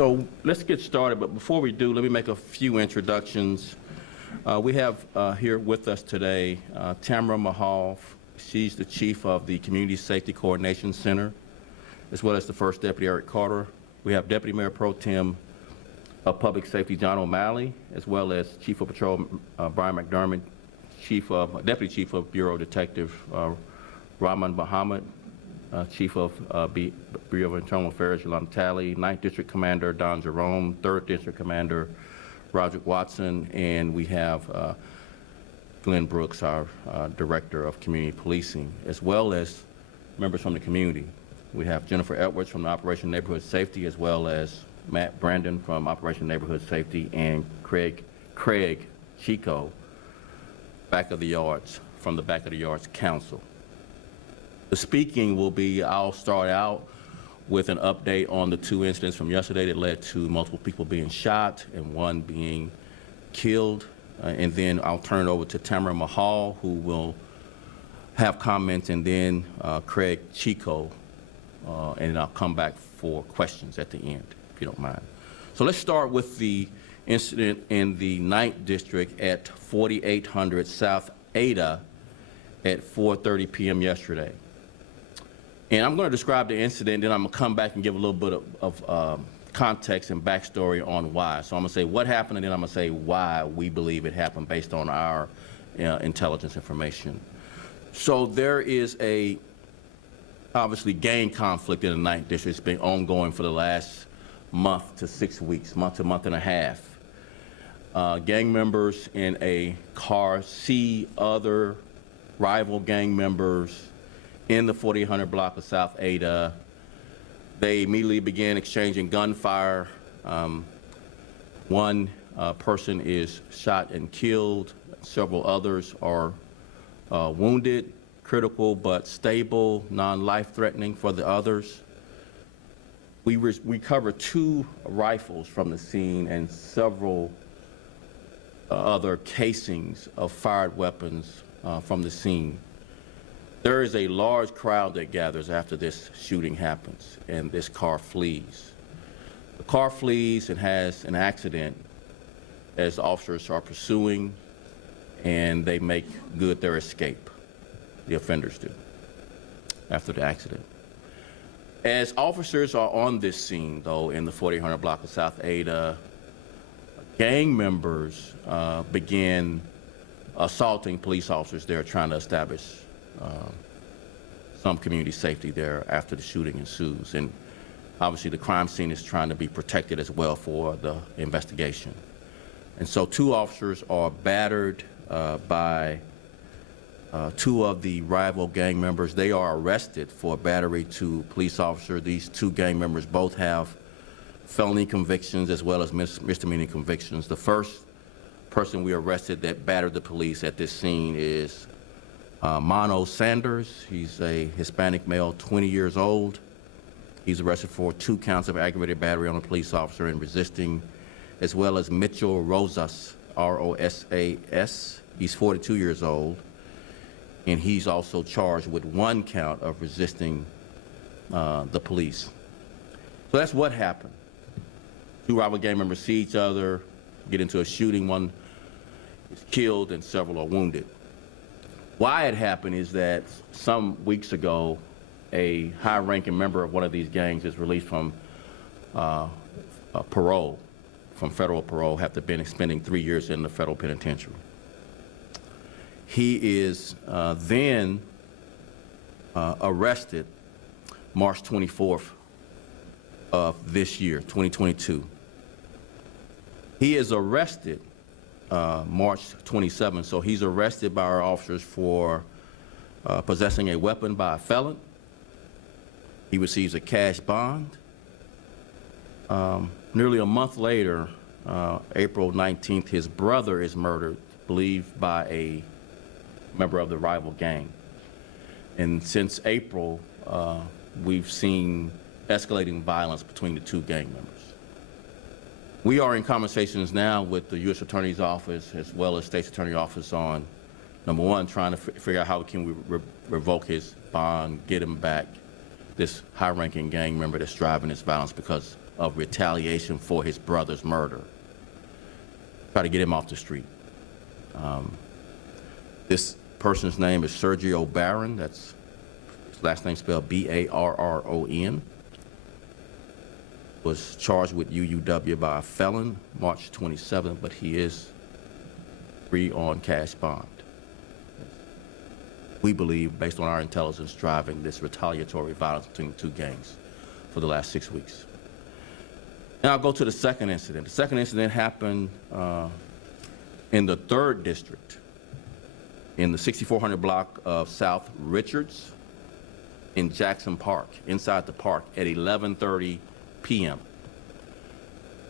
So let's get started, but before we do, let me make a few introductions. We have here with us today Tamara Mahal. She's the chief of the Community Safety Coordination Center, as well as the First Deputy Eric Carter. We have Deputy Mayor Pro Tem of Public Safety John O'Malley, as well as Chief of Patrol Brian McDermott, Deputy Chief of Bureau Detective Rahman Muhammad, Chief of Bureau of Internal Affairs Yolanda Talley, 9th District Commander Don Jerome, 3rd District Commander Roderick Watson, and we have Glenn Brooks, our Director of Community Policing, as well as members from the community. We have Jennifer Edwards from the Operation Neighborhood Safety, as well as Matt Brandon from Operation Neighborhood Safety, and Craig Chico, Back of the Yards, from the Back of the Yards Council. The speaking will be, I'll start out with an update on the 2 incidents from yesterday that led to multiple people being shot and one being killed. And then I'll turn it over to Tamara Mahal, who will have comments, and then Craig Chico, and I'll come back for questions at the end, if you don't mind. So let's start with the incident in the 9th District at 4800 South Ada at 4:30 p.m. yesterday. And I'm going to describe the incident, then I'm going to come back and give a little bit of context and backstory on why. So I'm going to say what happened, and then I'm going to say why we believe it happened based on our intelligence information. So there is obviously gang conflict in the 9th District. It's been ongoing for the last month to 6 weeks, month to month and a half. Gang members in a car see other rival gang members in the 4800 block of South Ada. They immediately began exchanging gunfire. One person is shot and killed. Several others are wounded, critical but stable, non-life-threatening for the others. We recovered 2 rifles from the scene and several other casings of fired weapons from the scene. There is a large crowd that gathers after this shooting happens, and this car flees. The car flees and has an accident as officers are pursuing, and they make good their escape. The offenders do, after the accident. As officers are on this scene, though, in the 4800 block of South Ada, gang members begin assaulting police officers there trying to establish some community safety there after the shooting ensues. And obviously the crime scene is trying to be protected as well for the investigation. And so 2 officers are battered by 2 of the rival gang members. They are arrested for battery to police officer. These 2 gang members both have felony convictions as well as misdemeanor convictions. The first person we arrested that battered the police at this scene is Mono Sanders. He's a Hispanic male, 20 years old. He's arrested for 2 counts of aggravated battery on a police officer and resisting, as well as Mitchell Rosas, R-O-S-A-S. He's 42 years old, and he's also charged with 1 count of resisting the police. So that's what happened. 2 rival gang members see each other, get into a shooting. 1 is killed and several are wounded. Why it happened is that some weeks ago, a high-ranking member of one of these gangs is released from parole, from federal parole, after been spending 3 years in the federal penitentiary. He is then arrested March 24th of this year, 2022. He is arrested March 27th, so he's arrested by our officers for possessing a weapon by a felon. He receives a cash bond. Nearly a month later, April 19th, his brother is murdered, believed by a member of the rival gang. And since April, we've seen escalating violence between the 2 gang members. We are in conversations now with the U.S. Attorney's Office as well as State's Attorney's Office on, number 1, trying to figure out how can we revoke his bond, get him back, this high-ranking gang member that's driving this violence because of retaliation for his brother's murder. Try to get him off the street. This person's name is Sergio Barron. That's his last name spelled B-A-R-R-O-N. Was charged with UUW by a felon March 27th, but he is free on cash bond. We believe, based on our intelligence, driving this retaliatory violence between the two gangs for the last 6 weeks. Now I'll go to the second incident. The second incident happened in the 3rd District, in the 6400 block of South Richards in Jackson Park, inside the park at 11:30 p.m.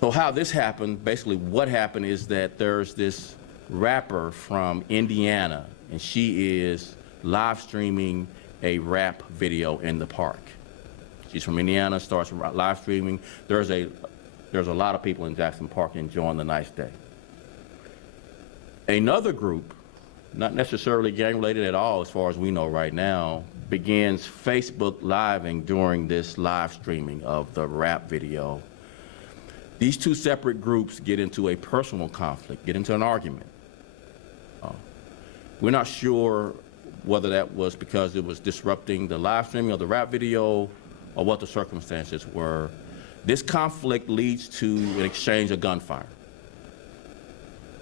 So how this happened, basically what happened is that there's this rapper from Indiana, and she is live streaming a rap video in the park. She's from Indiana, starts live streaming. There's a lot of people in Jackson Park enjoying the nice day. Another group, not necessarily gang-related at all as far as we know right now, begins Facebook Living during this live streaming of the rap video. These two separate groups get into a personal conflict, get into an argument. We're not sure whether that was because it was disrupting the live streaming of the rap video or what the circumstances were. This conflict leads to an exchange of gunfire.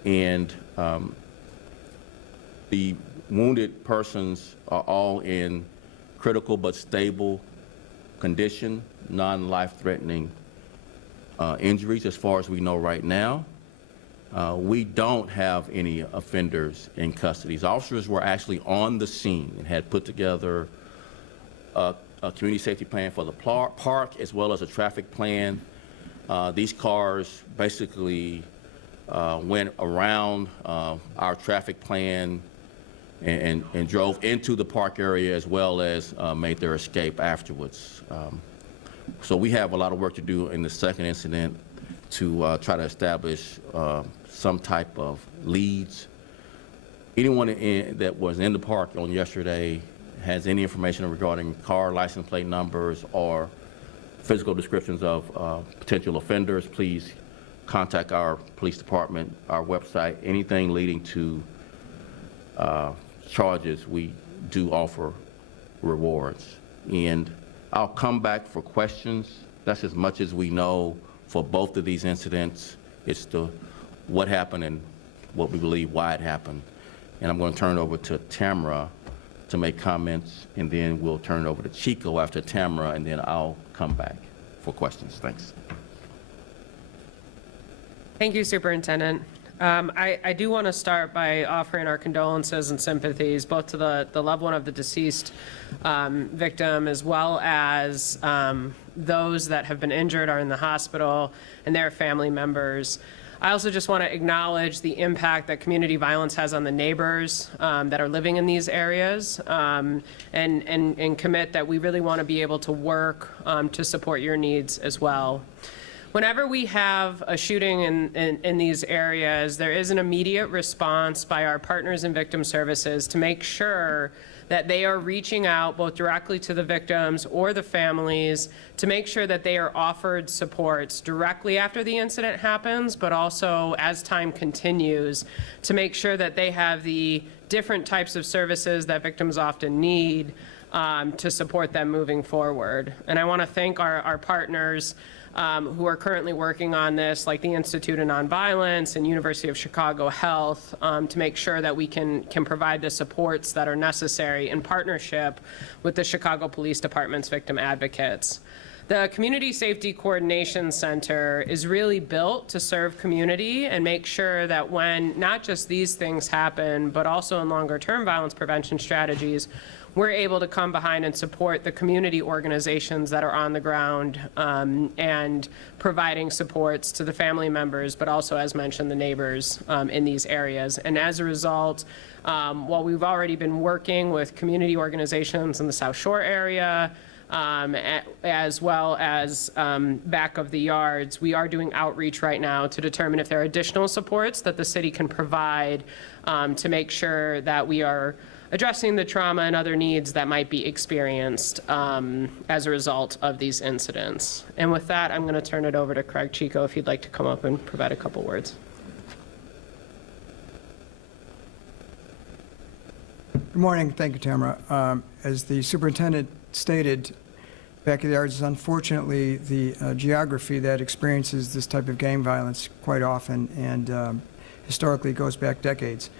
And the wounded persons are all in critical but stable condition, non-life-threatening injuries as far as we know right now. We don't have any offenders in custody. These officers were actually on the scene and had put together a community safety plan for the park as well as a traffic plan. These cars basically went around our traffic plan and drove into the park area as well as made their escape afterwards. So we have a lot of work to do in the second incident to try to establish some type of leads. Anyone that was in the park on yesterday has any information regarding car license plate numbers or physical descriptions of potential offenders, please contact our police department, our website. Anything leading to charges, we do offer rewards. And I'll come back for questions. That's as much as we know for both of these incidents. It's the what happened and what we believe why it happened. And I'm going to turn it over to Tamara to make comments, and then we'll turn it over to Chico after Tamara, and then I'll come back for questions. Thanks. Thank you, Superintendent. I do want to start by offering our condolences and sympathies both to the loved one of the deceased victim as well as those that have been injured or in the hospital and their family members. I also just want to acknowledge the impact that community violence has on the neighbors that are living in these areas and commit that we really want to be able to work to support your needs as well. Whenever we have a shooting in these areas, there is an immediate response by our partners in victim services to make sure that they are reaching out both directly to the victims or the families to make sure that they are offered supports directly after the incident happens, but also as time continues to make sure that they have the different types of services that victims often need to support them moving forward. And I want to thank our partners who are currently working on this, like the Institute of Nonviolence and University of Chicago Health, to make sure that we can provide the supports that are necessary in partnership with the Chicago Police Department's victim advocates. The Community Safety Coordination Center is really built to serve community and make sure that when not just these things happen, but also in longer-term violence prevention strategies, we're able to come behind and support the community organizations that are on the ground and providing supports to the family members, but also, as mentioned, the neighbors in these areas. And as a result, while we've already been working with community organizations in the South Shore area, as well as back of the yards, we are doing outreach right now to determine if there are additional supports that the city can provide to make sure that we are addressing the trauma and other needs that might be experienced as a result of these incidents. And with that, I'm going to turn it over to Craig Chico if he'd like to come up and provide a couple words. Good morning. Thank you, Tamara. As the superintendent stated, backyard is unfortunately the geography that experiences this type of gang violence quite often, and historically goes back decades.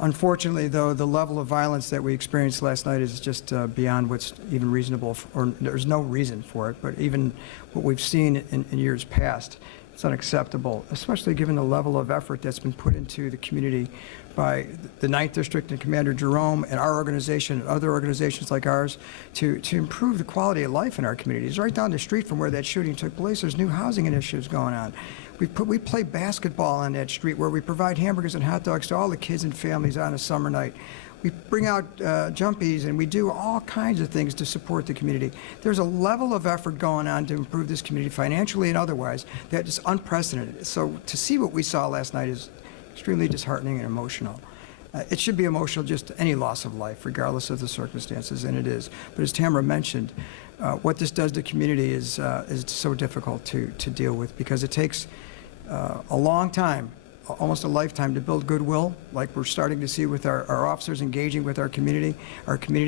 Unfortunately, though, the level of violence that we experienced last night is just beyond what's even reasonable, or there's no reason for it, but even what we've seen in years past, it's unacceptable, especially given the level of effort that's been put into the community by the 9th District and Commander Jerome and our organization and other organizations like ours to improve the quality of life in our communities. Right down the street from where that shooting took place, there's new housing initiatives going on. We play basketball on that street where we provide hamburgers and hot dogs to all the kids and families on a summer night. We bring out jumpies, and we do all kinds of things to support the community. There's a level of effort going on to improve this community financially and otherwise that is unprecedented. So to see what we saw last night is extremely disheartening and emotional. It should be emotional, just any loss of life, regardless of the circumstances, and it is. But as Tamara mentioned, what this does to the community is so difficult to deal with, because it takes a long time, almost a lifetime, to build goodwill, like we're starting to see with our officers engaging with our community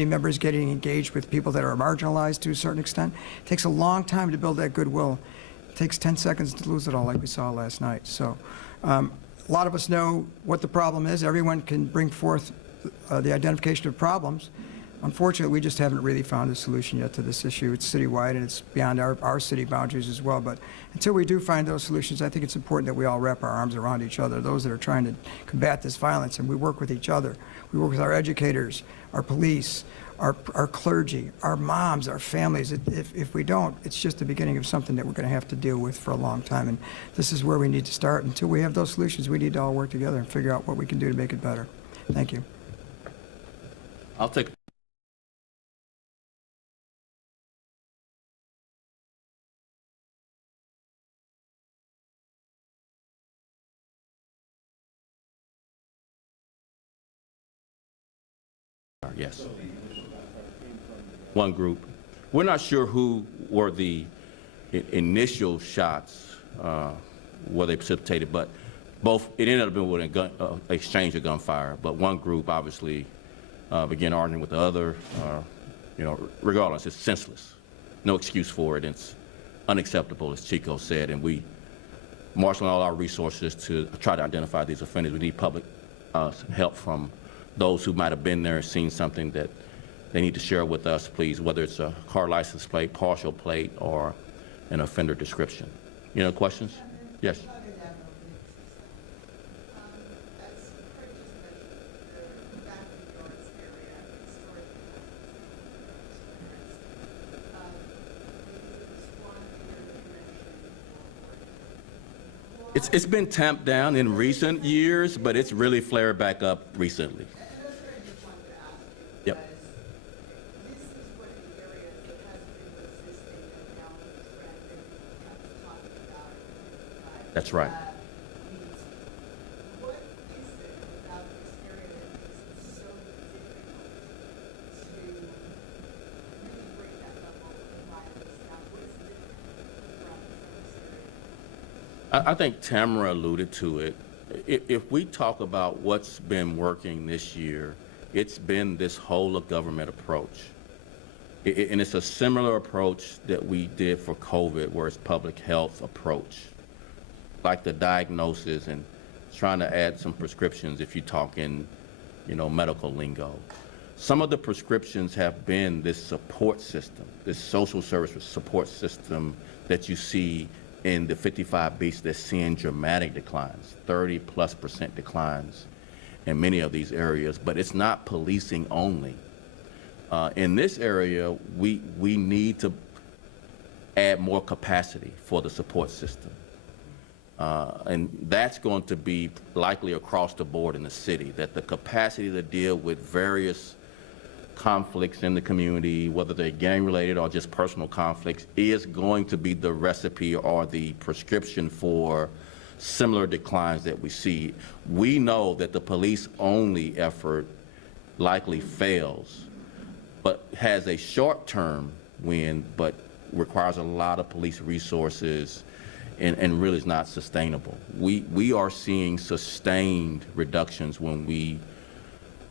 members getting engaged with people that are marginalized to a certain extent. It takes a long time to build that goodwill. It takes 10 seconds to lose it all, like we saw last night. So a lot of us know what the problem is. Everyone can bring forth the identification of problems. Unfortunately, we just haven't really found a solution yet to this issue. It's citywide, and it's beyond our city boundaries as well. But until we do find those solutions, I think it's important that we all wrap our arms around each other, those that are trying to combat this violence, and we work with each other. We work with our educators, our police, our clergy, our moms, our families. If we don't, it's just the beginning of something that we're going to have to deal with for a long time. And this is where we need to start. Until we have those solutions, we need to all work together and figure out what we can do to make it better. Thank you. I'll take. Yes. One group. We're not sure who were the initial shots, where they precipitated, but both, it ended up being with an exchange of gunfire. But one group obviously began arguing with the other. Regardless, it's senseless. No excuse for it. It's unacceptable, as Chico said, and we marshaling all our resources to try to identify these offenders. We need public help from those who might have been there and seen something that they need to share with us, please, whether it's a car license plate, partial plate, or an offender description. Any other questions? Yes. It's been tamped down in recent years, but it's really flared back up recently. Yep. That's right. What is it about this area that makes it so difficult to really break that level of violence down? What is different from this area? I think Tamara alluded to it. If we talk about what's been working this year, it's been this whole of government approach. And it's a similar approach that we did for COVID, where it's public health approach, like the diagnosis and trying to add some prescriptions if you talk in, medical lingo. Some of the prescriptions have been this support system, this social service support system that you see in the 55 beats that's seeing dramatic declines, 30+% declines in many of these areas, but it's not policing only. In this area, we need to add more capacity for the support system. And that's going to be likely across the board in the city, that the capacity to deal with various conflicts in the community, whether they're gang-related or just personal conflicts, is going to be the recipe or the prescription for similar declines that we see. We know that the police-only effort likely fails, but has a short-term win, but requires a lot of police resources and really is not sustainable. We are seeing sustained reductions when we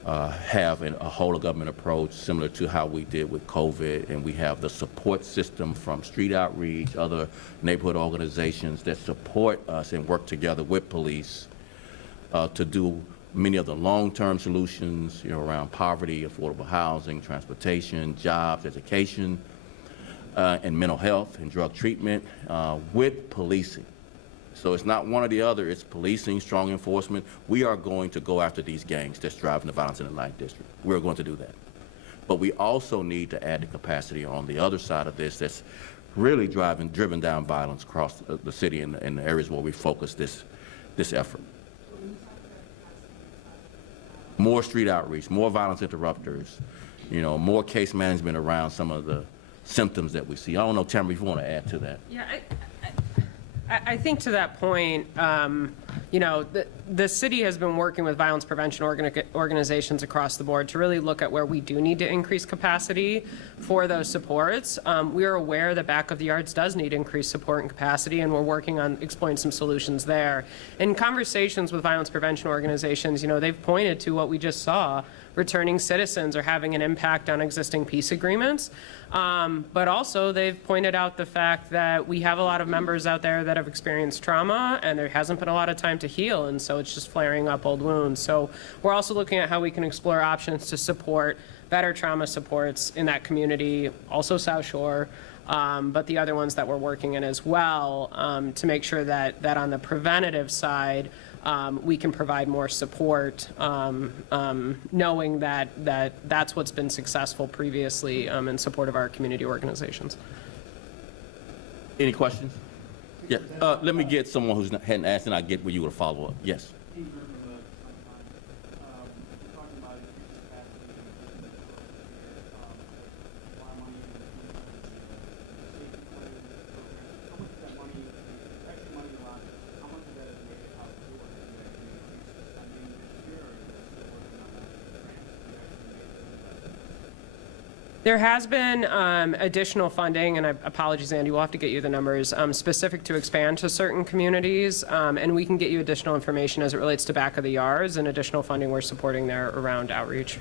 have a whole of government approach similar to how we did with COVID, and we have the support system from street outreach, other neighborhood organizations that support us and work together with police to do many of the long-term solutions, around poverty, affordable housing, transportation, jobs, education, and mental health and drug treatment with policing. So it's not one or the other, it's policing, strong enforcement. We are going to go after these gangs that's driving the violence in the 9th District. We're going to do that. But we also need to add the capacity on the other side of this that's really driven down violence across the city and the areas where we focus this effort. More street outreach, more violence interrupters, more case management around some of the symptoms that we see. I don't know, Tamara, if you want to add to that. Yeah, I think to that point, the city has been working with violence prevention organizations across the board to really look at where we do need to increase capacity for those supports. We are aware that back of the yards does need increased support and capacity, and we're working on exploring some solutions there. In conversations with violence prevention organizations, they've pointed to what we just saw. Returning citizens are having an impact on existing peace agreements. But also they've pointed out the fact that we have a lot of members out there that have experienced trauma and there hasn't been a lot of time to heal, and so it's just flaring up old wounds. So we're also looking at how we can explore options to support better trauma supports in that community, also South Shore, but the other ones that we're working in as well, to make sure that on the preventative side, we can provide more support, knowing that that's what's been successful previously in support of our community organizations. Any questions? Yeah. Let me get someone who hadn't asked, and I'll get with you with a follow-up. Yes. There has been additional funding, and apologies, Andy, we'll have to get you the numbers, specific to expand to certain communities, and we can get you additional information as it relates to back of the yards and additional funding we're supporting there around outreach.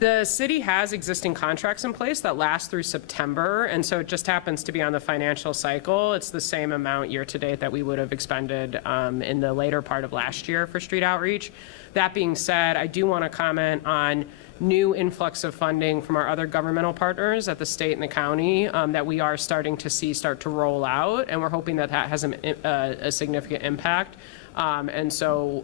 The city has existing contracts in place that last through September, and so it just happens to be on the financial cycle. It's the same amount year-to-date that we would have expended in the later part of last year for street outreach. That being said, I do want to comment on new influx of funding from our other governmental partners at the state and the county that we are starting to see start to roll out, and we're hoping that has a significant impact. And so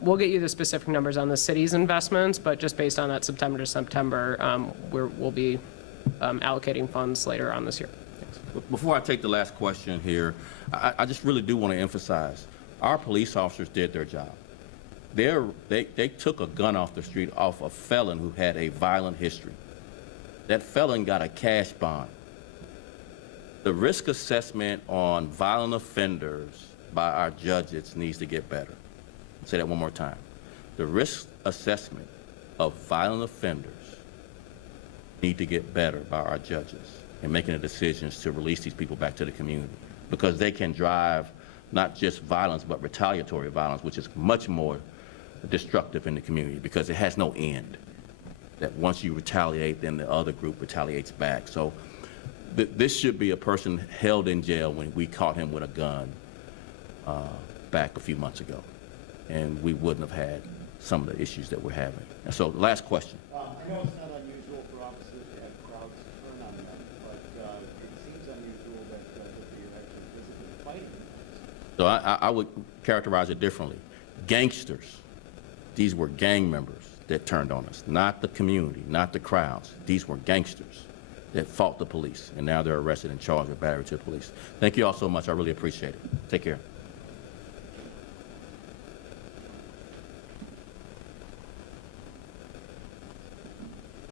we'll get you the specific numbers on the city's investments, but just based on that September to September, we'll be allocating funds later on this year. Thanks. Before I take the last question here, I just really do want to emphasize, our police officers did their job. They took a gun off the street off a felon who had a violent history. That felon got a cash bond. The risk assessment on violent offenders by our judges needs to get better. I'll say that one more time. The risk assessment of violent offenders need to get better by our judges in making the decisions to release these people back to the community, because they can drive not just violence but retaliatory violence, which is much more destructive in the community because it has no end. That once you retaliate, then the other group retaliates back. So this should be a person held in jail when we caught him with a gun back a few months ago, and we wouldn't have had some of the issues that we're having. And so, the last question. I know it's not unusual for officers to have crowds turn on them, but it seems unusual that you're actually physically fighting. So I would characterize it differently. Gangsters, these were gang members that turned on us, not the community, not the crowds. These were gangsters that fought the police, and now they're arrested and charged with battery to the police. Thank you all so much. I really appreciate it. Take care.